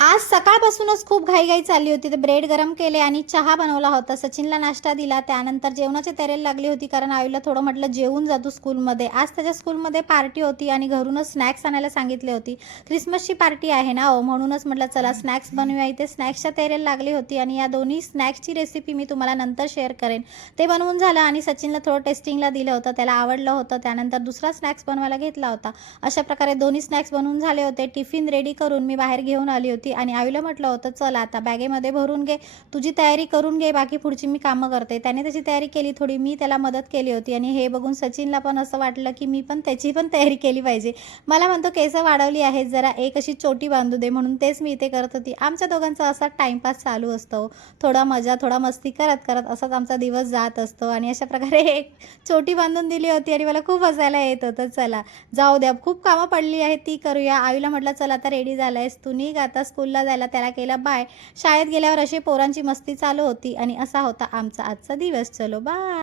आज सकाळपासूनच खूप घाईघाई चालली होती. तर ब्रेड गरम केले आणि चहा बनवला होता. सचिनला नाश्ता दिला. त्यानंतर जेवणाची तयारी लागली होती, कारण आईला थोडं म्हटलं जेवून जा तू स्कूलमध्ये. आज त्याच्या स्कूलमध्ये पार्टी होती आणि घरूनच स्नॅक्स आणायला सांगितली होती. ख्रिसमसची पार्टी आहे ना हो, म्हणूनच म्हटलं चला स्नॅक्स बनवूया. इथे स्नॅक्सच्या तयारीला लागली होती आणि या दोन्ही स्नॅक्सची रेसिपी मी तुम्हाला नंतर शेअर करेन. ते बनवून झालं आणि सचिनला थोडं टेस्टिंगला दिलं होतं. त्याला आवडलं होतं. त्यानंतर दुसरा स्नॅक्स बनवायला घेतला होता. अशा प्रकारे दोन्ही स्नॅक्स बनवून झाले होते. टिफिन रेडी करून मी बाहेर घेऊन आली होती आणि आईला म्हटलं होतं चल आता बॅगेमध्ये भरून घे, तुझी तयारी करून घे, बाकी पुढची मी कामं करते. त्याने त्याची तयारी केली, थोडी मी त्याला मदत केली होती आणि हे बघून सचिनला पण असं वाटलं की मी पण त्याची पण तयारी केली पाहिजे. मला म्हणतो केसं वाढवली आहेत, जरा एक अशी चोटी बांधू दे, म्हणून तेच मी इथे करत होती. आमच्या दोघांचा असा टाईमपास चालू असतो, थोडा मजा थोडा मस्ती करत करत असाच आमचा दिवस जात असतो. आणि अशा प्रकारे एक चोटी बांधून दिली होती आणि मला खूप हसायला येत होतं. चला जाऊ द्या, खूप कामं पडली आहेत ती करूया. आईला म्हटलं चल आता रेडी झालायस तू, निघ आता स्कूलला जायला. त्याला केलं बाय. शाळेत गेल्यावर अशी पोरांची मस्ती चालू होती आणि असा होता आमचा आजचा दिवस. चलो बाय.